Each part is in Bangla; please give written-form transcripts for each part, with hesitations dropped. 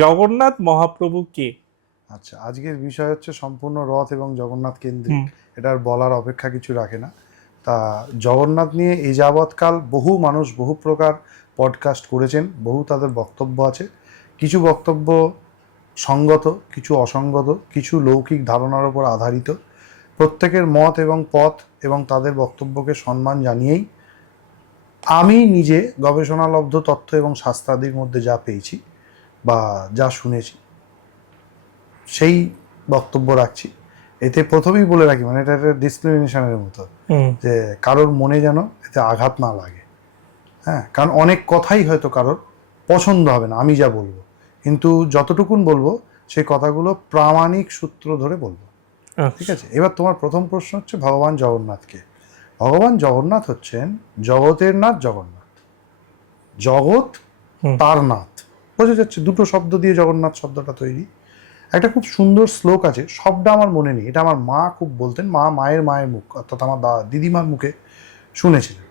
জগন্নাথ মহাপ্রভু কে? আচ্ছা, আজকের বিষয় হচ্ছে সম্পূর্ণ রথ এবং জগন্নাথ কেন্দ্রিক। এটা আর বলার অপেক্ষা কিছু রাখে না। তা জগন্নাথ নিয়ে এই যাবৎকাল বহু মানুষ বহু প্রকার পডকাস্ট করেছেন, বহু তাদের বক্তব্য আছে। কিছু বক্তব্য সঙ্গত, কিছু অসঙ্গত, কিছু লৌকিক ধারণার উপর আধারিত। প্রত্যেকের মত এবং পথ এবং তাদের বক্তব্যকে সম্মান জানিয়েই আমি নিজে গবেষণালব্ধ তথ্য এবং শাস্ত্রাদির মধ্যে যা পেয়েছি বা যা শুনেছি সেই বক্তব্য রাখছি। এতে প্রথমেই বলে রাখি, মানে এটা একটা ডিসক্রিমিনেশনের মতো, যে কারোর মনে যেন এতে আঘাত না লাগে। হ্যাঁ, কারণ অনেক কথাই হয়তো কারোর পছন্দ হবে না আমি যা বলবো, কিন্তু যতটুকুন বলবো সেই কথাগুলো প্রামাণিক সূত্র ধরে বলবো। ঠিক আছে, এবার তোমার প্রথম প্রশ্ন হচ্ছে ভগবান জগন্নাথকে। ভগবান জগন্নাথ হচ্ছেন জগতের নাথ জগন্নাথ। জগৎ তার নাথ, বোঝা যাচ্ছে, দুটো শব্দ দিয়ে জগন্নাথ শব্দটা তৈরি। একটা খুব সুন্দর শ্লোক আছে, শব্দটা আমার মনে নেই, এটা আমার মা খুব বলতেন, মায়ের মুখ অর্থাৎ আমার দিদিমার মুখে শুনেছিলেন।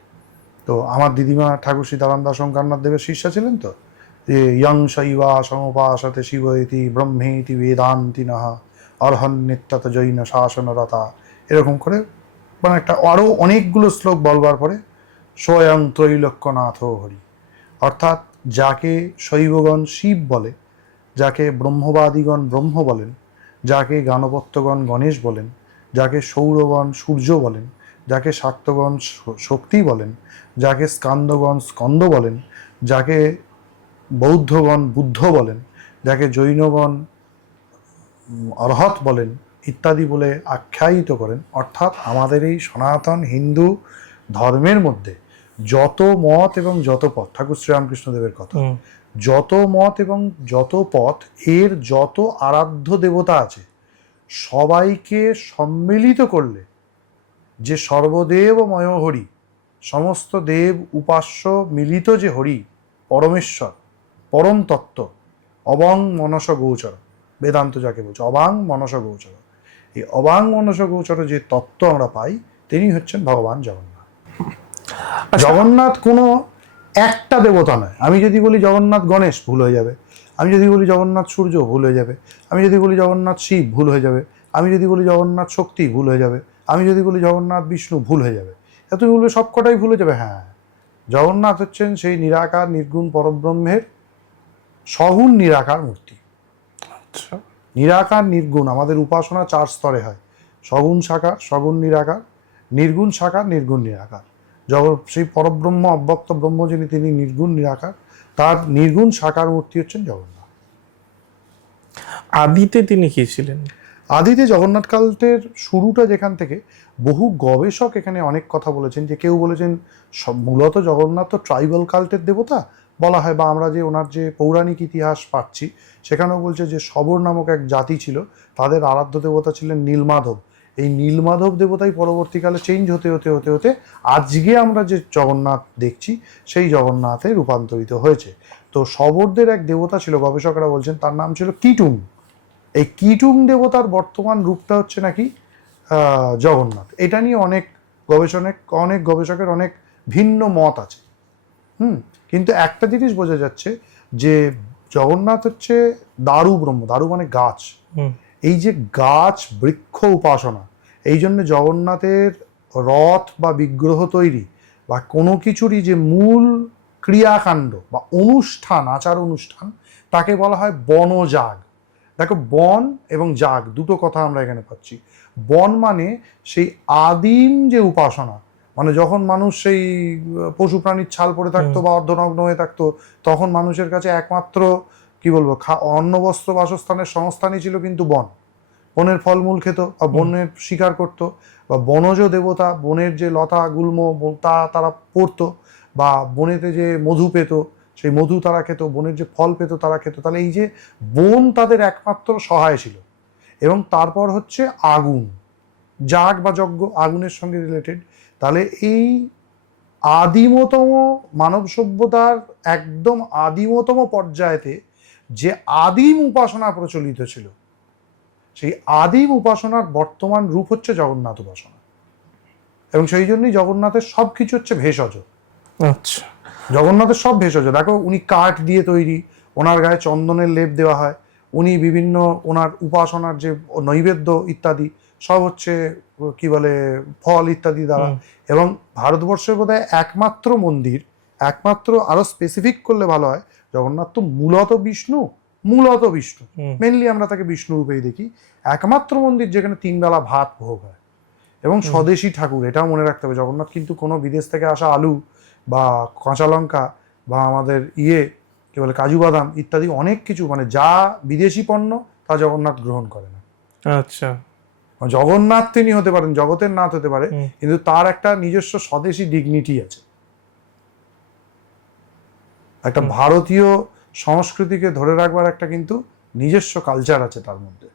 তো আমার দিদিমা ঠাকুর সীতারাম দাস ওঙ্কারনাথ দেবের শিষ্যা ছিলেন। তো যে ইয়ং শৈবা সমপাশতে শিব ইতি ব্রহ্মেতি বেদান্তি নাহা অর্হন নিত্যাত জৈন শাসনরতা, এরকম করে মানে একটা আরও অনেকগুলো শ্লোক বলবার পরে স্বয়ং ত্রৈলোক্যনাথ হরি, অর্থাৎ যাকে শৈবগণ শিব বলে, যাকে ব্রহ্মবাদীগণ ব্রহ্ম বলেন, যাকে গানপত্যগণ গণেশ বলেন, যাকে সৌরগণ সূর্য বলেন, যাকে শাক্তগণ শক্তি বলেন, যাকে স্কান্দগণ স্কন্দ বলেন, যাকে বৌদ্ধগণ বুদ্ধ বলেন, যাকে জৈনগণ অরহত বলেন ইত্যাদি বলে আখ্যায়িত করেন। অর্থাৎ আমাদের এই সনাতন হিন্দু ধর্মের মধ্যে যত মত এবং যত পথ, ঠাকুর শ্রীরামকৃষ্ণদেবের কথা, যত মত এবং যত পথ, এর যত আরাধ্য দেবতা আছে, সবাইকে সম্মিলিত করলে যে সর্বদেবময় হরি, সমস্ত দেব উপাস্য মিলিত যে হরি, পরমেশ্বর, পরম তত্ত্ব, অবাং মনস গোচর, বেদান্ত যাকে বলছে অবাং মনস গোচর, এই অবাং মনস গোচর যে তত্ত্ব আমরা পাই, তিনি হচ্ছেন ভগবান জগন্নাথ। জগন্নাথ কোনো একটা দেবতা নয়। আমি যদি বলি জগন্নাথ গণেশ, ভুল হয়ে যাবে। আমি যদি বলি জগন্নাথ সূর্য, ভুল হয়ে যাবে। আমি যদি বলি জগন্নাথ শিব, ভুল হয়ে যাবে। আমি যদি বলি জগন্নাথ শক্তি, ভুল হয়ে যাবে। আমি যদি বলি জগন্নাথ বিষ্ণু, ভুল হয়ে যাবে। এত বলবে সবকটাই ভুল হয়ে যাবে। হ্যাঁ, জগন্নাথ হচ্ছেন সেই নিরাকার নির্গুণ পরব্রহ্মের সগুণ নিরাকার মূর্তি। আচ্ছা, নিরাকার নির্গুণ আমাদের উপাসনা 4 স্তরে হয়: সগুণ সাকার, সগুণ নিরাকার, নির্গুণ সাকার, নির্গুণ নিরাকার। সেই পরব্রহ্ম অব্যক্ত ব্রহ্ম যিনি, তিনি নির্গুণ নিরাকার, তার নির্গুণ সাকার মূর্তি হচ্ছেন জগন্নাথ। আদিতে তিনি কি ছিলেন? আদিতে জগন্নাথ কাল্টের শুরুটা যেখান থেকে, বহু গবেষক এখানে অনেক কথা বলেছেন। যে কেউ বলেছেন মূলত জগন্নাথ তো ট্রাইবাল কাল্টের দেবতা বলা হয়, বা আমরা যে ওনার যে পৌরাণিক ইতিহাস পাচ্ছি সেখানেও বলছে যে শবর নামক এক জাতি ছিল, তাদের আরাধ্য দেবতা ছিলেন নীলমাধব। এই নীলমাধব দেবতাই পরবর্তীকালে চেঞ্জ হতে হতে হতে হতে আজকে আমরা যে জগন্নাথ দেখছি সেই জগন্নাথে রূপান্তরিত হয়েছে। তো শবরদের এক দেবতা ছিল, গবেষকরা বলছেন তার নাম ছিল কিটুং। এই কিটুং দেবতার বর্তমান রূপটা হচ্ছে নাকি জগন্নাথ। এটা নিয়ে অনেক গবেষকের অনেক ভিন্ন মত আছে। কিন্তু একটা জিনিস বোঝা যাচ্ছে যে জগন্নাথ হচ্ছে দারু ব্রহ্ম। দারু মানে গাছ। এই যে গাছ বৃক্ষ উপাসনা, এই জন্য জগন্নাথের রথ বা বিগ্রহ তৈরি বা কোনো কিছুরই যে মূল ক্রিয়াকাণ্ড বা অনুষ্ঠান, আচার অনুষ্ঠান, তাকে বলা হয় বনযাগ। দেখো, বন এবং যাগ দুটো কথা আমরা এখানে পাচ্ছি। বন মানে সেই আদিম যে উপাসনা, মানে যখন মানুষ সেই পশু প্রাণীর ছাল পরে থাকতো বা অর্ধনগ্ন হয়ে থাকতো, তখন মানুষের কাছে একমাত্র কি বলবো অন্ন বস্ত্র বাসস্থানের সংস্থানই ছিল কিন্তু বন। বনের ফলমূল খেত বা বনের শিকার করত, বা বনজ দেবতা বনের যে লতা গুল্ম তারা পড়তো, বা বনেতে যে মধু পেত সেই মধু তারা খেত, বনের যে ফল পেত তারা খেত। তাহলে এই যে বন তাদের একমাত্র সহায় ছিল। এবং তারপর হচ্ছে আগুন, যাগ বা যজ্ঞ আগুনের সঙ্গে রিলেটেড। তাহলে এই আদিমতম মানব সভ্যতার একদম আদিমতম পর্যায়েতে যে আদিম উপাসনা প্রচলিত ছিল, সেই আদিম উপাসনার বর্তমান রূপ হচ্ছে জগন্নাথ উপাসনা। এবং সেই জন্যই জগন্নাথের সব কিছু হচ্ছে ভেষজ। আচ্ছা, জগন্নাথের সব ভেষজ। দেখো, উনি কাঠ দিয়ে তৈরি, ওনার গায়ে চন্দনের লেপ দেওয়া হয়, উনি বিভিন্ন ওনার উপাসনার যে নৈবেদ্য ইত্যাদি সব হচ্ছে কি বলে ফল ইত্যাদি দ্বারা। এবং ভারতবর্ষের বোধহয় একমাত্র মন্দির, একমাত্র, আরো স্পেসিফিক করলে ভালো হয়, জগন্নাথ তো মূলত বিষ্ণু, মেনলি আমরা তাকে বিষ্ণু রূপেই দেখি, একমাত্র মন্দির যেখানে 3 বেলা ভাত ভোগ হয় এবং স্বদেশী ঠাকুর। এটাও মনে রাখতে হবে, জগন্নাথ কিন্তু কোনো বিদেশ থেকে আসা আলু বা কাঁচা লঙ্কা বা আমাদের কি বলে কাজু বাদাম ইত্যাদি অনেক কিছু, মানে যা বিদেশি পণ্য তা জগন্নাথ গ্রহণ করে না। আচ্ছা, জগন্নাথ তিনি হতে পারেন, জগতের নাথ হতে পারে, কিন্তু তার একটা নিজস্ব স্বদেশী ডিগনিটি আছে, একটা ভারতীয় সংস্কৃতিকে ধরে রাখবার একটা কিন্তু নিজস্ব কালচার আছে তার মধ্যে।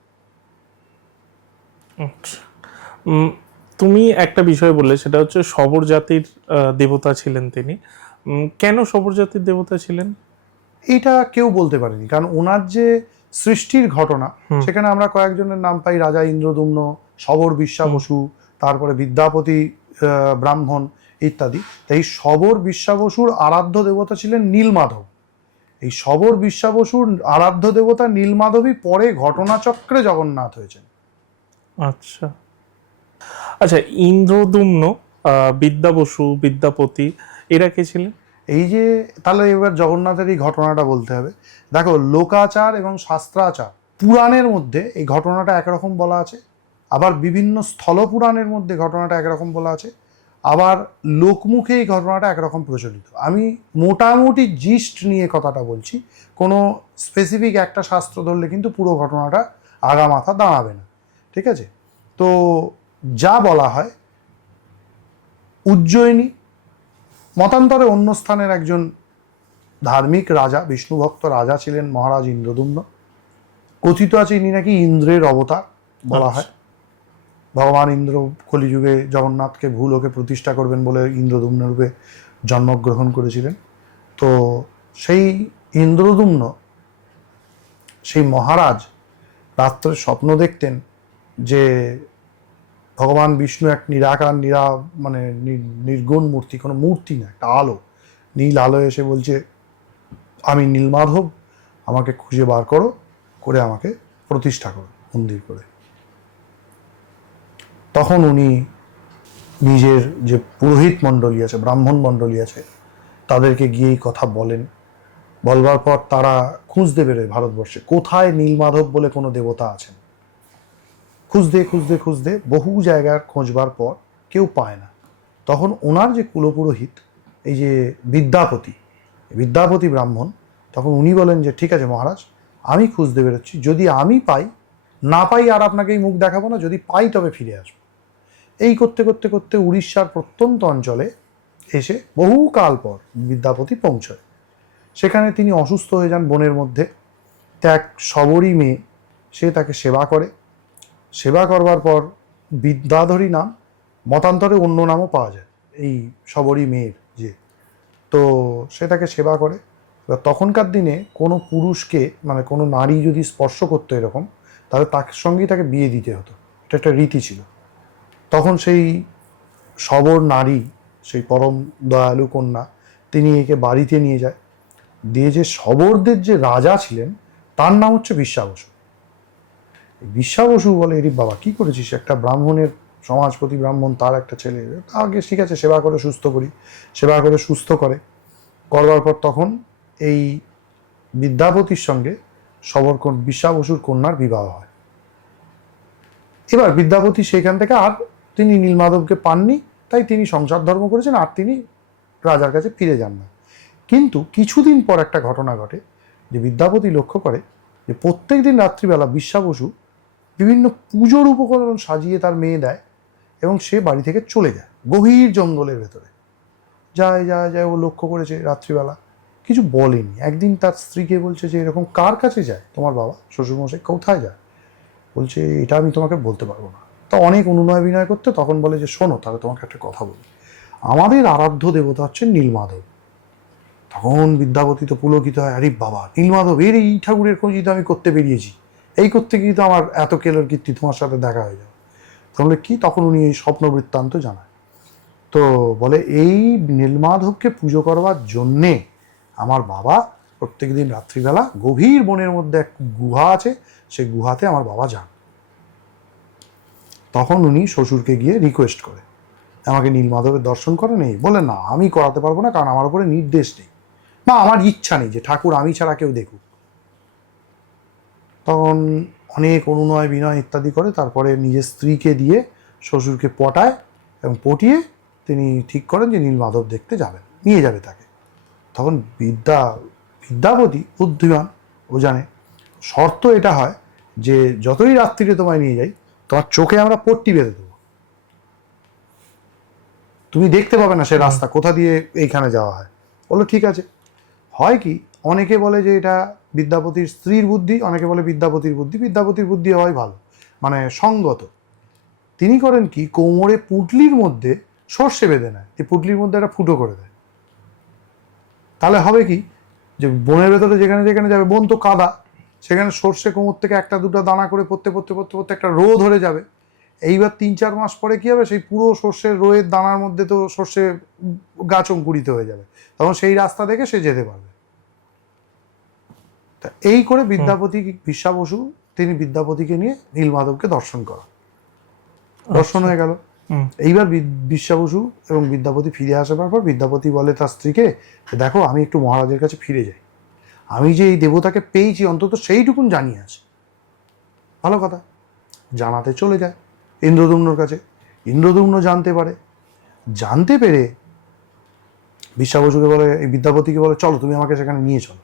তুমি একটা বিষয় বললে, সেটা হচ্ছে শবর জাতির দেবতা ছিলেন তিনি। কেন শবর জাতির দেবতা ছিলেন? এইটা কেউ বলতে পারেনি, কারণ ওনার যে সৃষ্টির ঘটনা সেখানে আমরা কয়েকজনের নাম পাই, রাজা ইন্দ্রদুম্ন, শবর বিশ্বা বসু, তারপরে বিদ্যাপতি ব্রাহ্মণ ইত্যাদি। এই শবর বিশ্বা বসুর আরাধ্য দেবতা ছিলেন নীলমাধব। এই শবর বিশ্বা বসুর আরাধ্য দেবতা নীলমাধবই পরে ঘটনাচক্রে জগন্নাথ হয়েছেন। আচ্ছা আচ্ছা, ইন্দ্রদুম্ন, বিদ্যা বসু, বিদ্যাপতি, এরা কে ছিলেন? এই যে তাহলে এবার জগন্নাথের এই ঘটনাটা বলতে হবে। দেখো, লোকাচার এবং শাস্ত্রাচার পুরাণের মধ্যে এই ঘটনাটা একরকম বলা আছে, আবার বিভিন্ন স্থল পুরাণের মধ্যে ঘটনাটা একরকম বলা আছে, আবার লোকমুখে এই ঘটনাটা একরকম প্রচলিত। আমি মোটামুটি জিস্ট নিয়ে কথাটা বলছি, কোনো স্পেসিফিক একটা শাস্ত্র ধরলে কিন্তু পুরো ঘটনাটা আগা মাথা দাঁড়াবে না, ঠিক আছে? তো যা বলা হয়, উজ্জয়িনী মতান্তরে অন্য স্থানের একজন ধার্মিক রাজা, বিষ্ণুভক্ত রাজা ছিলেন মহারাজ ইন্দ্রদুম্ন। কথিত আছে ইনি নাকি ইন্দ্রের অবতার বলা হয়। ভগবান ইন্দ্র কলিযুগে জগন্নাথকে ভূলোকে প্রতিষ্ঠা করবেন বলে ইন্দ্রদুম্ন রূপে জন্মগ্রহণ করেছিলেন। তো সেই ইন্দ্রদুম্ন, সেই মহারাজ রাত্রে স্বপ্ন দেখতেন যে ভগবান বিষ্ণু এক নিরাকার মানে নির্গুণ মূর্তি, কোনো মূর্তি না, একটা আলো, নীল আলো এসে বলছে, আমি নীলমাধব, আমাকে খুঁজে বার করো, করে আমাকে প্রতিষ্ঠা করো মন্দির করে। তখন উনি নিজের যে পুরোহিত মণ্ডলী আছে, ব্রাহ্মণ মণ্ডলী আছে, তাদেরকে গিয়েই কথা বলেন। বলবার পর তারা খুঁজতে বেরোয় ভারতবর্ষে কোথায় নীলমাধব বলে কোনো দেবতা আছেন। খুঁজতে খুঁজতে খুঁজতে বহু জায়গার খোঁজবার পর কেউ পায় না। তখন ওনার যে কুলপুরোহিত, এই যে বিদ্যাপতি ব্রাহ্মণ, তখন উনি বলেন যে ঠিক আছে মহারাজ, আমি খুঁজতে বেরোচ্ছি, যদি আমি পাই, না পাই আর আপনাকে এই মুখ দেখাবো না, যদি পাই তবে ফিরে আসবো। এই করতে করতে করতে উড়িষ্যার প্রত্যন্ত অঞ্চলে এসে বহুকাল পর বিদ্যাপতি পৌঁছয়। সেখানে তিনি অসুস্থ হয়ে যান বনের মধ্যে। এক শবরী মেয়ে, সে তাকে সেবা করে। সেবা করবার পর বিদ্যাধরী নাম, মতান্তরে অন্য নামও পাওয়া যায় এই শবরী মেয়ের যে, তো সে তাকে সেবা করে। এবার তখনকার দিনে কোনো পুরুষকে, মানে কোনো নারী যদি স্পর্শ করতো এরকম, তাহলে তার সঙ্গেই তাকে বিয়ে দিতে হতো, এটা একটা রীতি ছিল। তখন সেই শবর নারী, সেই পরম দয়ালু কন্যা, তিনি একে বাড়িতে নিয়ে যায়, দিয়ে যে শবরদের যে রাজা ছিলেন তার নাম হচ্ছে বিশ্বা বসু। বিশ্বা বসু বলে, এরি বাবা কি করেছিস, একটা ব্রাহ্মণের সমাজপতি ব্রাহ্মণ, তার একটা ছেলে, আগে ঠিক আছে সেবা করে সুস্থ করি। সেবা করে সুস্থ করবার পর তখন এই বিদ্যাপতির সঙ্গে বিশ্বা বসুর কন্যার বিবাহ হয়। এবার বিদ্যাপতি সেখান থেকে আর তিনি নীলমাধবকে পাননি, তাই তিনি সংসার ধর্ম করেছেন, আর তিনি রাজার কাছে ফিরে যান না। কিন্তু কিছুদিন পর একটা ঘটনা ঘটে, যে বিদ্যাপতি লক্ষ্য করে যে প্রত্যেক দিন রাত্রিবেলা বিশ্বা বসু বিভিন্ন পুজোর উপকরণ সাজিয়ে তার মেয়ে দেয় এবং সে বাড়ি থেকে চলে যায় গভীর জঙ্গলের ভেতরে। যায় যায় যায়, ও লক্ষ্য করেছে রাত্রিবেলা, কিছু বলেনি। একদিন তার স্ত্রীকে বলছে যে এরকম কার কাছে যায় তোমার বাবা, শ্বশুরমশাই কোথায় যায়? বলছে এটা আমি তোমাকে বলতে পারবো না। তো অনেক অনুনয় বিনয় করতে তখন বলে যে শোনো, তাহলে তোমাকে একটা কথা বলি, আমাদের আরাধ্য দেবতা হচ্ছে নীলমাধব। তখন বিদ্যাপতি তো পুলকিত হয়, আরে বাবা নীলমাধব, এই ঠাকুরের খোঁজই তো আমি করতে বেরিয়েছি, এই করতে গিয়ে তো আমার এত কেলোর কীর্তি তোমার সাথে দেখা হয়ে যাবে। তাহলে কি, তখন উনি এই স্বপ্ন বৃত্তান্ত জানায়। তো বলে এই নীলমাধবকে পুজো করবার জন্যে আমার বাবা প্রত্যেকদিন রাত্রিবেলা গভীর বনের মধ্যে এক গুহা আছে, সেই গুহাতে আমার বাবা যান। তখন উনি শ্বশুরকে গিয়ে রিকোয়েস্ট করে, আমাকে নীলমাধবের দর্শন করে নেই, বলে না আমি করাতে পারবো না, কারণ আমার উপরে নির্দেশ নেই বা আমার ইচ্ছা নেই যে ঠাকুর আমি ছাড়া কেউ দেখুক। তখন অনেক অনুনয় বিনয় ইত্যাদি করে তারপরে নিজের স্ত্রীকে দিয়ে শ্বশুরকে পটায় এবং পটিয়ে তিনি ঠিক করেন যে নীলমাধব দেখতে যাবেন, নিয়ে যাবে তাকে। তখন বিদ্যাপতি বুদ্ধিমান, ও জানে শর্ত এটা হয় যে যতই রাত্রিরে তোমায় নিয়ে যাই, তোমার চোখে আমরা পট্টি বেঁধে দেবো, তুমি দেখতে পাবে না সে রাস্তা কোথা দিয়ে এইখানে যাওয়া হয়। বললো ঠিক আছে। হয় কি, অনেকে বলে যে এটা বিদ্যাপতির স্ত্রীর বুদ্ধি, অনেকে বলে বিদ্যাপতির বুদ্ধি। বিদ্যাপতির বুদ্ধি হয় ভালো, মানে সঙ্গত। তিনি করেন কি, কোমরে পুঁটলির মধ্যে সর্ষে বেঁধে নেয়, এই পুঁটলির মধ্যে একটা ফুটো করে দেয়। তাহলে হবে কি, যে বনের ভেতরে যেখানে যেখানে যাবে, বন তো কাদা, সেখানে সর্ষে কোমর থেকে একটা দুটো দানা করে পড়তে পড়তে পড়তে পড়তে একটা রো ধরে যাবে। এইবার 3-4 মাস পরে কি হবে, সেই পুরো সর্ষের রোয়ের দানার মধ্যে তো সর্ষে গাছ অঙ্কুরিত হয়ে যাবে, তখন সেই রাস্তা দেখে সে যেতে পারবে। তা এই করে বিদ্যাপতি বিশ্বা বসু তিনি বিদ্যাপতিকে নিয়ে নীলমাধবকে দর্শন করা, দর্শন হয়ে গেল। এইবার বিশ্বা বসু এবং বিদ্যাপতি ফিরে আসার পর বিদ্যাপতি বলে তার স্ত্রীকে, দেখো আমি একটু মহারাজের কাছে ফিরে যাই, আমি যে এই দেবতাকে পেয়েছি অন্তত সেইটুকুন জানিয়ে আছে। ভালো কথা, জানাতে চলে যায় ইন্দ্রদুম্নর কাছে। ইন্দ্রদুম্ন জানতে পারে, জানতে পেরে বিশ্বা বসুকে বলে, এই বিদ্যাপতিকে বলে চলো তুমি আমাকে সেখানে নিয়ে চলো।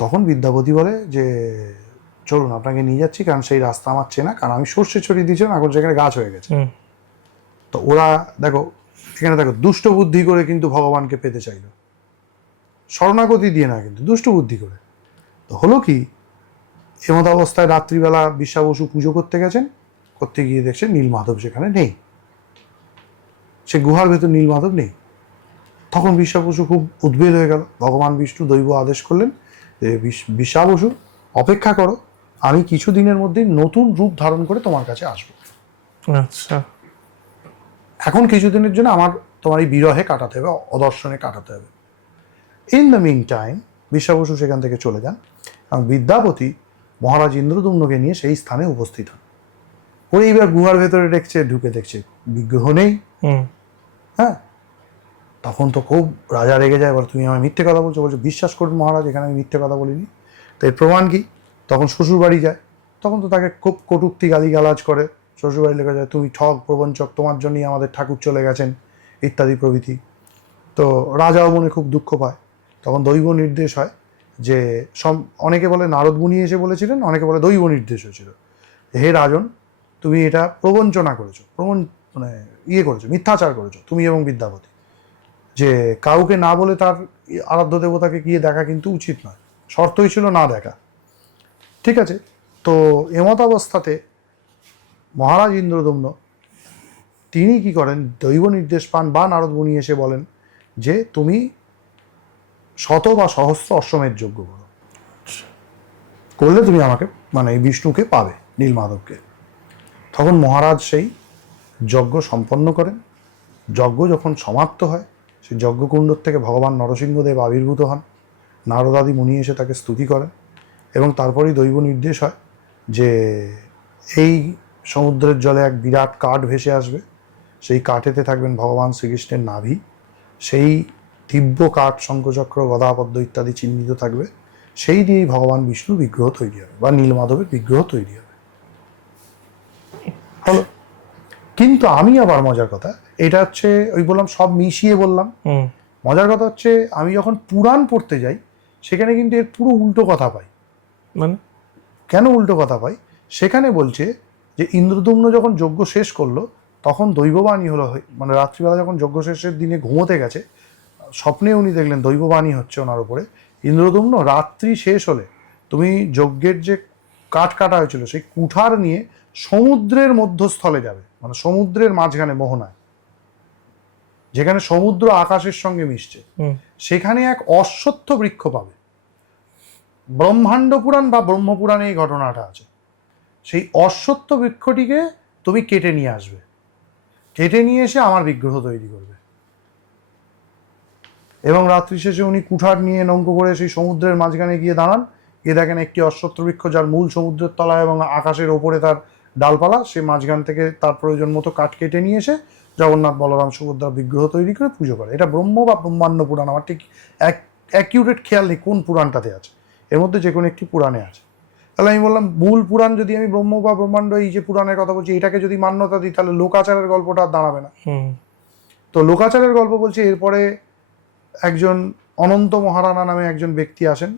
তখন বিদ্যাপতি বলে যে চলুন আপনাকে নিয়ে যাচ্ছি, কারণ সেই রাস্তা আমার চেনা, কারণ আমি সর্ষে ছড়িয়ে দিয়েছিলাম, এখন সেখানে গাছ হয়ে গেছে। তো ওরা দেখো এখানে দেখো দুষ্ট বুদ্ধি করে কিন্তু ভগবানকে পেতে চাইল, শরণাগতি দিয়ে না, কিন্তু দুষ্ট বুদ্ধি করে। তো হলো কি, এমত অবস্থায় রাত্রিবেলা বিশ্বা বসু পুজো করতে গেছেন, করতে গিয়ে দেখছেন নীলমাধব সেখানে নেই, সে গুহার ভেতর নীলমাধব নেই। তখন বিশ্বা বসু খুব উদ্বেগ হয়ে গেল। ভগবান বিষ্ণু দৈব আদেশ করলেন যে বিশ্বা বসু অপেক্ষা করো, আমি কিছু দিনের মধ্যেই নতুন রূপ ধারণ করে তোমার কাছে আসবো। আচ্ছা, এখন কিছুদিনের জন্য আমার তোমার এই বিরহে কাটাতে হবে, অদর্শনে কাটাতে হবে। ইন দ্য মিন টাইম বিশ্বা বসু সেখান থেকে চলে যান এবং বিদ্যাপতি মহারাজ ইন্দ্রদুম্নকে নিয়ে সেই স্থানে উপস্থিত হন। ওই এইবার গুহার ভেতরে ঢুকে দেখছে বিগ্রহ নেই। হ্যাঁ, তখন তো খুব রাজা রেগে যায়, বলে তুমি আমার মিথ্যে কথা বলছো। বলছো বিশ্বাস করুন মহারাজ, এখানে আমি মিথ্যে কথা বলিনি। তো এর প্রমাণ কি? তখন শ্বশুর বাড়ি যায়, তখন তো তাকে খুব কটূক্তি গালিগালাজ করে। শ্বশুর বাড়ি লেগে যায়, তুমি ঠক প্রবঞ্চক, তোমার জন্যই আমাদের ঠাকুর চলে গেছেন, ইত্যাদি প্রভৃতি। তো রাজাও মনে খুব দুঃখ পায়। তখন দৈব নির্দেশ হয় যে অনেকে বলে নারদ মুনি এসে বলেছিলেন, অনেকে বলে দৈব নির্দেশ হয়েছিল, হে রাজন তুমি এটা প্রবঞ্চনা করেছো, মানে করেছো, মিথ্যাচার করেছো তুমি এবং বিদ্যাপতি, যে কাউকে না বলে তার আরাধ্য দেবতাকে গিয়ে দেখা কিন্তু উচিত নয়, শর্তই ছিল না দেখা। ঠিক আছে, তো এমত অবস্থাতে মহারাজ ইন্দ্রদম্ন তিনি কি করেন, দৈব নির্দেশ পান বা নারদ মুনি এসে বলেন যে তুমি 100 বা সহস্র অশ্বমেধ যজ্ঞ করো, করলে তুমি আমাকে মানে এই বিষ্ণুকে পাবে, নীলমাধবকে। তখন মহারাজ সেই যজ্ঞ সম্পন্ন করেন। যজ্ঞ যখন সমাপ্ত হয়, সেই যজ্ঞকুণ্ডর থেকে ভগবান নরসিংহদেব আবির্ভূত হন। নারদাদি মুনি এসে তাকে স্তুতি করেন এবং তারপরেই দৈব নির্দেশ হয় যে এই সমুদ্রের জলে এক বিরাট কাঠ ভেসে আসবে, সেই কাঠেতে থাকবেন ভগবান শ্রীকৃষ্ণের নাভি, সেই দিব্য কাঠ শঙ্খচক্র গদাপদ্ম ইত্যাদি চিহ্নিত থাকবে, সেই দিয়েই ভগবান বিষ্ণুর বিগ্রহ তৈরি হবে বা নীলমাধবের বিগ্রহ তৈরি হবে। হলো, কিন্তু আমি আবার মজার কথা, এটা হচ্ছে ওই বললাম সব মিশিয়ে বললাম। মজার কথা হচ্ছে আমি যখন পুরাণ পড়তে যাই সেখানে কিন্তু এর পুরো উল্টো কথা পাই। মানে কেন উল্টো কথা পাই? সেখানে বলছে যে ইন্দ্রদুম্ন যখন যজ্ঞ শেষ করলো তখন দৈববাণী হলো, মানে রাত্রিবেলা যখন যজ্ঞ শেষের দিনে ঘুমোতে গেছে, স্বপ্নে উনি দেখলেন দৈববাণী হচ্ছে ওনার উপরে, ইন্দ্রদুম্ন রাত্রি শেষ হলে তুমি যজ্ঞের যে কাঠ কাটা হয়েছিল সেই কুঠার নিয়ে সমুদ্রের মধ্যস্থলে যাবে, মানে সমুদ্রের মাঝখানে মোহনায়, যেখানে সমুদ্র আকাশের সঙ্গে মিশছে, সেখানে এক অশ্বত্থ বৃক্ষ পাবে। ব্রহ্মাণ্ড পুরাণ বা ব্রহ্মপুরাণে এই ঘটনাটা আছে। সেই অশ্বত্থ বৃক্ষটিকে তুমি কেটে নিয়ে আসবে, কেটে নিয়ে এসে আমার বিগ্রহ তৈরি করবে। এবং রাত্রি শেষে উনি কুঠার নিয়ে নৌকো করে সেই সমুদ্রের মাঝখানে গিয়ে দাঁড়ান, গিয়ে দেখেন একটি অশ্বত্থ বৃক্ষ যার মূল সমুদ্রের তলায় এবং আকাশের ওপরে তার ডালপালা, সে মাঝখান থেকে তার প্রয়োজন মতো কাঠ কেটে নিয়ে এসে জগন্নাথ বলরাম সুভদ্রা বিগ্রহ তৈরি করে পুজো করে। এটা ব্রহ্ম বা ব্রহ্মাণ্ড পুরাণ, আমার ঠিক অ্যাকিউরেট খেয়াল নেই কোন পুরাণটাতে আছে, এর মধ্যে যে কোনো একটি পুরাণে আছে। তাহলে আমি বললাম মূল পুরাণ যদি আমি ব্রহ্ম বা ব্রহ্মাণ্ড এই যে পুরাণের কথা বলছি এটাকে যদি মান্যতা দিই তাহলে লোকাচারের গল্পটা আর দাঁড়াবে না। তো লোকাচারের গল্প বলছি, এরপরে একজন অনন্ত মহারানা নামে একজন ব্যক্তি আসেন।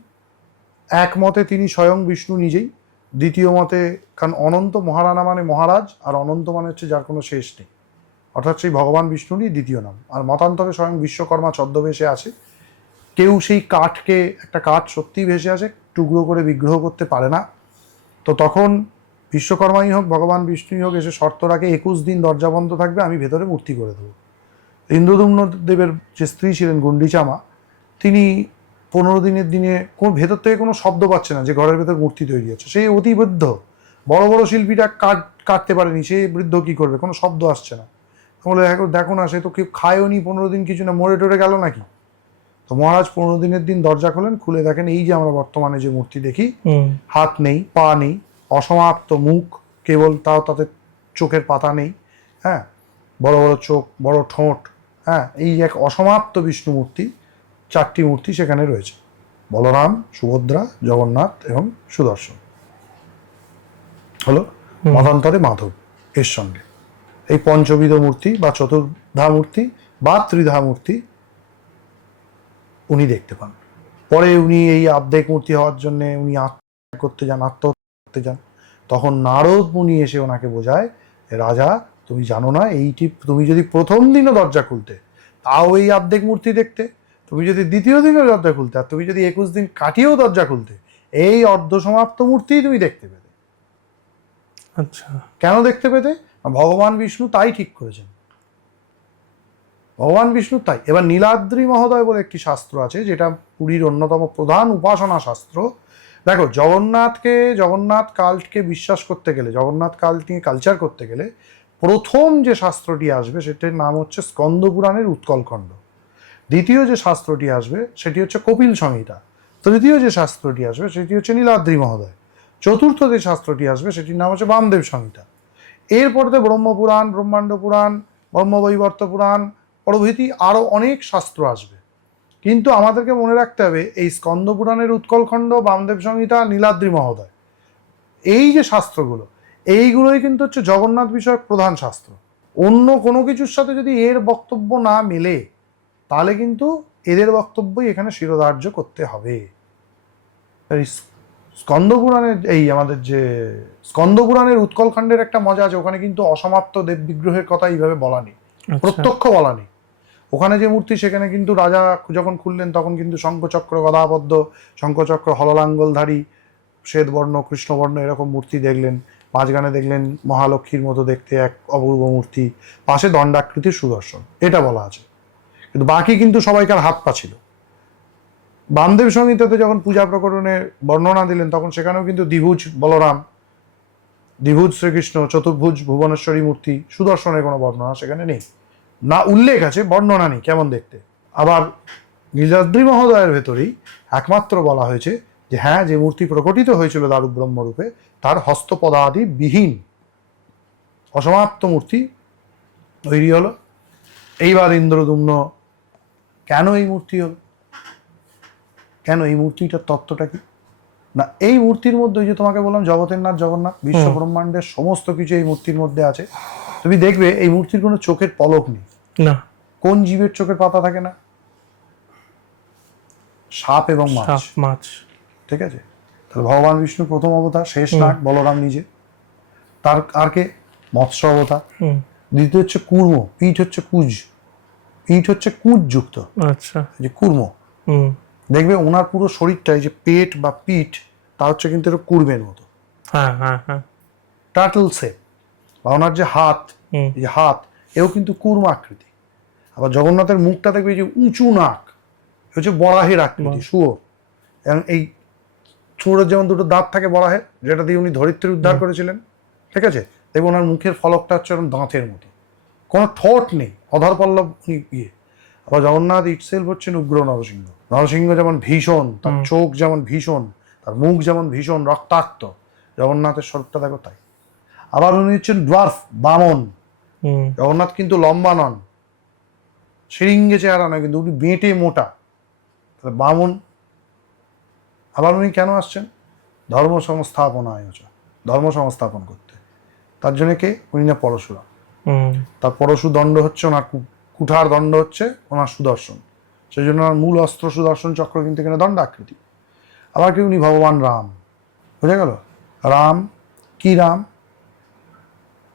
এক মতে তিনি স্বয়ং বিষ্ণু নিজেই, দ্বিতীয় মতে, কারণ অনন্ত মহারানা মানে মহারাজ, আর অনন্ত মানে হচ্ছে যার কোনো শেষ নেই, অর্থাৎ সেই ভগবান বিষ্ণুরই দ্বিতীয় নাম। আর মতান্তরে স্বয়ং বিশ্বকর্মা ছদ্মবেশে আসে। কেউ সেই কাঠকে, একটা কাঠ সত্যিই ভেসে আসে, টুকরো করে বিগ্রহ করতে পারে না। তো তখন বিশ্বকর্মাই হোক ভগবান বিষ্ণুই হোক এসে শর্ত রাখে 21 দিন দরজা বন্ধ থাকবে, আমি ভেতরে মূর্তি করে দেবো। ইন্দ্রদুম্ন দেবের যে স্ত্রী ছিলেন গুন্ডিচামা, তিনি 15 দিনের দিনে কোনো ভেতর থেকে কোনো শব্দ পাচ্ছে না যে ঘরের ভেতর মূর্তি তৈরি হচ্ছে। সেই অতি বৃদ্ধ, বড় বড় শিল্পীরা কাটতে পারেনি, সে বৃদ্ধ কি করবে, কোনো শব্দ আসছে না। বলে দেখো না, সে তো কেউ খায়ও নি 15 দিন, কিছু না, মরে টরে গেল নাকি। তো মহারাজ 15 দিনের দিন দরজা খোলেন, খুলে দেখেন এই যে আমরা বর্তমানে যে মূর্তি দেখি, হাত নেই, পা নেই, অসমাপ্ত মুখ কেবল, তাও তাতে চোখের পাতা নেই, হ্যাঁ, বড় বড় চোখ, বড় ঠোঁট, হ্যাঁ, এই এক অসমাপ্ত বিষ্ণু মূর্তি, 4টি মূর্তি সেখানে রয়েছে, বলরাম, সুভদ্রা, জগন্নাথ এবং সুদর্শন। হলো মতান্তরে মাধব এর সঙ্গে এই পঞ্চবিধ মূর্তি বা চতুর্ধা মূর্তি বা ত্রিধা মূর্তি উনি দেখতে পান। পরে উনি এই আর্ধেক মূর্তি হওয়ার জন্য উনি আত্মহত্যা করতে যান। তখন নারদ মুনি এসে ওনাকে বোঝায়, রাজা তুমি জানো না, এইটি তুমি যদি প্রথম দিনও দরজা খুলতে তাও এই আর্ধেক মূর্তি দেখতে, তুমি যদি দ্বিতীয় দিনও দরজা খুলতে, আর তুমি যদি 21 দিন কাটিয়েও দরজা খুলতে, এই অর্ধসমাপ্ত মূর্তি তুমি দেখতে পেতে। আচ্ছা, কেন দেখতে পেতে? ভগবান বিষ্ণু তাই ঠিক করেছেন, ভগবান বিষ্ণু তাই। এবার নীলাদ্রি মহোদয় বলে একটি শাস্ত্র আছে, যেটা পুরীর অন্যতম প্রধান উপাসনা শাস্ত্র। দেখো, জগন্নাথ কালকে বিশ্বাস করতে গেলে, জগন্নাথ কাল নিয়ে কালচার করতে গেলে প্রথম যে শাস্ত্রটি আসবে সেটির নাম হচ্ছে স্কন্দ পুরাণের উৎকলখণ্ড। দ্বিতীয় যে শাস্ত্রটি আসবে সেটি হচ্ছে কপিল সংহিতা। তৃতীয় যে শাস্ত্রটি আসবে সেটি হচ্ছে নীলাদ্রি মহোদয়। চতুর্থ যে শাস্ত্রটি আসবে সেটির নাম হচ্ছে বামদেব সংহিতা। এরপরে ব্রহ্মপুরাণ, ব্রহ্মাণ্ড পুরাণ, ব্রহ্মবৈবর্ত পুরাণ প্রভৃতি আরও অনেক শাস্ত্র আসবে। কিন্তু আমাদেরকে মনে রাখতে হবে এই স্কন্দ পুরাণের উৎকলখণ্ড, বামদেব সংহিতা, নীলাদ্রি মহোদয়, এই যে শাস্ত্রগুলো, এইগুলোই কিন্তু হচ্ছে জগন্নাথ বিষয়ক প্রধান শাস্ত্র। অন্য কোনো কিছুর সাথে যদি এর বক্তব্য না মেলে তাহলে কিন্তু এদের বক্তব্যই এখানে শিরোধার্য করতে হবে। স্কন্দপুরাণের আমাদের যে স্কন্দপুরাণের উৎকলখণ্ডের একটা মজা আছে, ওখানে কিন্তু অসমাপ্ত দেব বিগ্রহের কথা এইভাবে বলা নেই, প্রত্যক্ষ বলা নেই। ওখানে যে মূর্তি সেখানে কিন্তু রাজা যখন খুললেন তখন কিন্তু শঙ্খচক্র গদাবদ্ধ, শঙ্খচক্র হললাঙ্গলধারী, শ্বেতবর্ণ, কৃষ্ণবর্ণ এরকম মূর্তি দেখলেন। মাঝখানে দেখলেন মহালক্ষ্মীর মতো দেখতে এক অপূর্ব মূর্তি, পাশে দণ্ডাকৃতির সুদর্শন, এটা বলা আছে। কিন্তু বাকি কিন্তু সবাইকার হাত পা ছিল। বামদেব সংহিতাতে যখন পূজা প্রকরণের বর্ণনা দিলেন তখন সেখানেও কিন্তু দ্বিভুজ বলরাম, দ্বিভুজ শ্রীকৃষ্ণ, চতুর্ভুজ ভুবনেশ্বরী মূর্তি, সুদর্শনের কোনো বর্ণনা সেখানে নেই, না উল্লেখ আছে, বর্ণনা নেই কেমন দেখতে। আবার নীলাদ্রি মহোদয়ের ভেতরেই একমাত্র বলা হয়েছে যে হ্যাঁ, যে মূর্তি প্রকটিত হয়েছিল দারুক ব্রহ্মরূপে তার হস্তপদাদি বিহীন অসমাপ্ত মূর্তি তৈরি হলো। এইবার ইন্দ্রদুম্ন কেন এই মূর্তি হলো, কেন এই মূর্তিটার তত্ত্বটা কি না, এই মূর্তির মধ্যে ওই যে তোমাকে বললাম জগতের নাথ জগন্নাথ, বিশ্ব ব্রহ্মাণ্ডের সমস্ত কিছু এই মূর্তির মধ্যে আছে। তুমি দেখবে এই মূর্তির কোনো চোখের পলক নেই। না, কোন জীবের চোখের পাতা থাকে না? সাপ এবং মাছ। ঠিক আছে, তাহলে ভগবান বিষ্ণু প্রথম অবতার, শেষ নাগ বলরাম নিজে, তার আর কে? মৎস্য অবতার। দ্বিতীয় হচ্ছে কুর্ম, পিঠ হচ্ছে কুঁজ যুক্ত, আচ্ছা, যে কুর্ম। দেখবে ওনার পুরো শরীরটা, এই যে পেট বা পিঠ, তা হচ্ছে কিন্তু এটা কুর্মের মতো, টার্টল শেপ। বা ওনার যে হাত, এই হাত, এও কিন্তু কুর্ম আকৃতি। আবার জগন্নাথের মুখটা দেখবে যে উঁচু নাক, হচ্ছে বরাহের আকৃতি, শুয়োর। এবং এই শুয়োরের যেমন দুটো দাঁত থাকে বরাহের, যেটা দিয়ে উনি ধরিত্রী উদ্ধার করেছিলেন, ঠিক আছে, দেখবে ওনার মুখের ফলকটা হচ্ছে এরকম দাঁতের মতো, কোনো ঠোঁট নেই, অধর পল্লব ইয়ে। আবার জগন্নাথ ইটসেলফ হচ্ছেন উগ্র নরসিংহ। নরসিংহ যেমন ভীষণ, তার চোখ যেমন ভীষণ, তার মুখ যেমন ভীষণ রক্তাক্ত, জগন্নাথের স্বরূপটা দেখো তাই। আবার উনি হচ্ছেন ড্ওয়ার্ফ, বামন। জগন্নাথ কিন্তু লম্বা নন, শৃঙ্গে চেহারা নয়, কিন্তু উনি বেঁটে মোটা, তাহলে বামন। আবার উনি কেন আসছেন? ধর্ম সংস্থাপনায়, ধর্ম সংস্থাপন করতে। তার জন্য কে? উনি না পরশুরাম। তার পরশু দণ্ড হচ্ছে ওনার, কুঠার দণ্ড হচ্ছে ওনার সুদর্শন, সেই জন্য ওনার মূল অস্ত্র সুদর্শন চক্র, কিন্তু এখানে দণ্ড আকৃতি। আবার কি? উনি ভগবান রাম। বুঝে গেল? রাম কি? রাম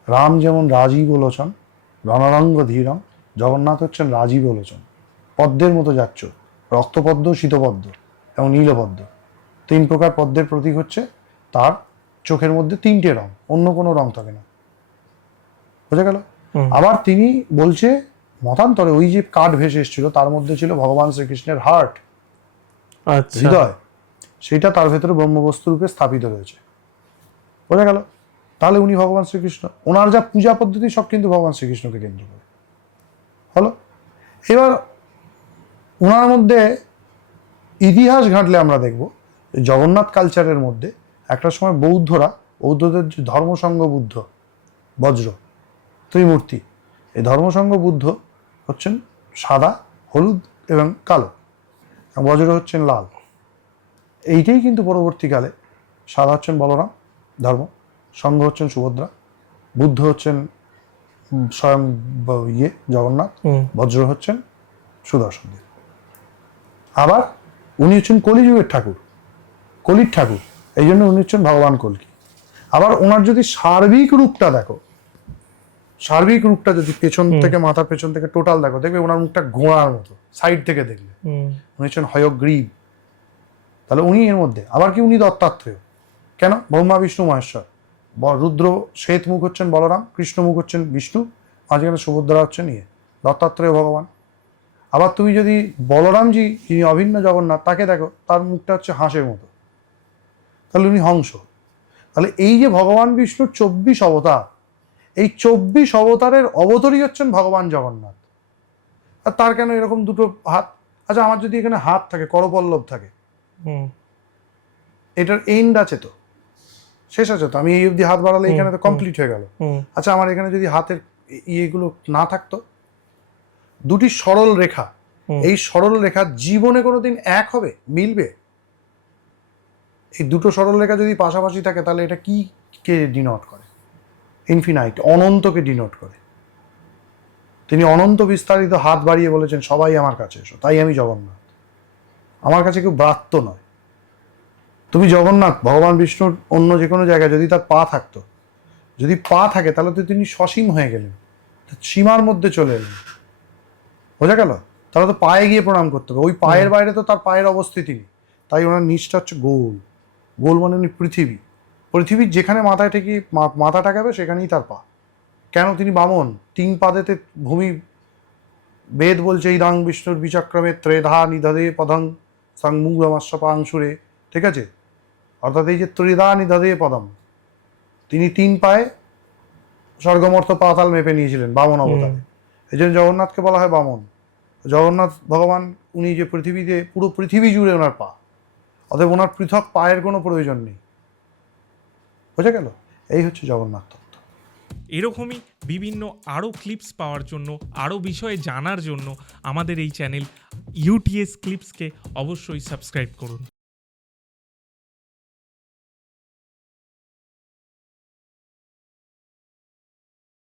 রাম যেমন রাজীব লোচন, রণরঙ্গ ধীরম, জগন্নাথ হচ্ছেন রাজীব লোচন, পদ্মের মতো যাচ্ছ, রক্তপদ্ম, শীতপদ্ম এবং নীলপদ্ম, 3 প্রকার পদ্মের প্রতীক হচ্ছে তার চোখের মধ্যে 3টে রং, অন্য কোনো রং থাকে না। বুঝে গেল? আবার তিনি বলছে মতান্তরে ওই যে কাঠ ভেসে এসেছিল তার মধ্যে ছিল ভগবান শ্রীকৃষ্ণের হার্ট, হৃদয়, সেইটা তার ভেতরে ব্রহ্মবস্তু রূপে স্থাপিত রয়েছে। বোঝা গেল? তাহলে উনি ভগবান শ্রীকৃষ্ণ। ওনার যা পূজা পদ্ধতি সব কিন্তু ভগবান শ্রীকৃষ্ণকে কেন্দ্র করে। হলো? এবার ওনার মধ্যে ইতিহাস ঘাঁটলে আমরা দেখব জগন্নাথ কালচারের মধ্যে একটা সময় বৌদ্ধদের যে ধর্মসংঘ বুদ্ধ, বজ্র ত্রিমূর্তি, এই ধর্মসংঘ বুদ্ধ হচ্ছেন সাদা, হলুদ এবং কালো, বজ্র হচ্ছেন লাল। এইটাই কিন্তু পরবর্তীকালে সাদা হচ্ছেন বলরাম ধর্ম, সংঘ হচ্ছেন সুভদ্রা, বুদ্ধ হচ্ছেন স্বয়ং জগন্নাথ, বজ্র হচ্ছেন সুদর্শন দেব। আবার উনি হচ্ছেন কলিযুগের ঠাকুর, কলির ঠাকুর, এই জন্য উনি হচ্ছেন ভগবান কল্কি। আবার ওনার যদি সার্বিক রূপটা দেখো, সার্বিক রূপটা যদি পেছন থেকে, মাথার পেছন থেকে টোটাল দেখো, দেখবে ওনার মুখটা ঘোড়ার মতো, সাইড থেকে দেখলে উনি হচ্ছেন হয়গ্রীব। তাহলে উনি এর মধ্যে। আবার কি? উনি দত্তাত্রেয়। কেন? ব্রহ্মা বিষ্ণু মহেশ্বর। রুদ্র শ্বেত মুখ হচ্ছেন বলরাম, কৃষ্ণ মুখ হচ্ছেন বিষ্ণু, মাঝখানে সুভদ্রা হচ্ছেন দত্তাত্রেয় ভগবান। আবার তুমি যদি বলরামজি, যিনি অভিন্ন জগন্নাথ, তাকে দেখো, তার মুখটা হচ্ছে হাঁসের মতো, তাহলে উনি হংস। তাহলে এই যে ভগবান বিষ্ণুর 24 অবতার, এই 24 অবতারের অবতারই হচ্ছেন ভগবান জগন্নাথ। আর তার কেন এরকম দুটো হাত? আচ্ছা, আমার যদি এখানে হাত থাকে, করপল্লব থাকে, এটার এন্ড আছে তো, শেষ আছে তো, আমি এই অবধি হাত বাড়ালে এখানে তো কমপ্লিট হয়ে গেল। আচ্ছা, আমার এখানে যদি হাতের ইয়েগুলো না থাকতো, দুটি সরল রেখা, এই সরল রেখা জীবনে কোনোদিন এক হবে, মিলবে? এই দুটো সরল রেখা যদি পাশাপাশি থাকে, তাহলে এটা কি কে ডিনোট করে? ইনফিনাইট, অনন্তকে ডিনোট করে। তিনি অনন্ত বিস্তারিত হাত বাড়িয়ে বলেছেন, সবাই আমার কাছে এসো, তাই আমি জগন্নাথ। আমার কাছে কেউ ব্রাত্য নয়। তুমি জগন্নাথ, ভগবান বিষ্ণুর অন্য যে কোনো জায়গায় যদি তার পা থাকতো, যদি পা থাকে, তাহলে তো তিনি সসীম হয়ে গেলেন, সীমার মধ্যে চলে এলেন। বোঝা গেল? তাহলে তো পায়ে গিয়ে প্রণাম করতে হবে, ওই পায়ের বাইরে তো তার পায়ের অবস্থিতি নেই। তাই ওনার নিচটা হচ্ছে গোল, গোল মানে উনি পৃথিবী, পৃথিবীর যেখানে মাথায় ঠেকি মাথা ঠেকাবে সেখানেই তার পা। কেন? তিনি বামন, 3 পাদেতে ভূমি, বেদ বলছে ইদাং বিষ্ণুর বিচক্রমে ত্রেধা নিধদে পদং সংমূঢ়মাশ্বপাংশুরে, ঠিক আছে? অর্থাৎ এই যে ত্রিধা নিধদে পদম, তিনি 3 পায়ে স্বর্গমর্ত পাতাল মেপে নিয়েছিলেন বামন অবতারে। এই জন্য জগন্নাথকে বলা হয় বামন। জগন্নাথ ভগবান, উনি যে পৃথিবীতে, পুরো পৃথিবী জুড়ে ওনার পা, অতএব ওনার পৃথক পায়ের কোনো প্রয়োজন নেই। বোঝা গেল? এই হচ্ছে জগন্নাথ তত্ত্ব। এরকমই বিভিন্ন আরও ক্লিপস পাওয়ার জন্য, আরও বিষয়ে জানার জন্য আমাদের এই চ্যানেল ইউটিএস ক্লিপসকে অবশ্যই সাবস্ক্রাইব করুন।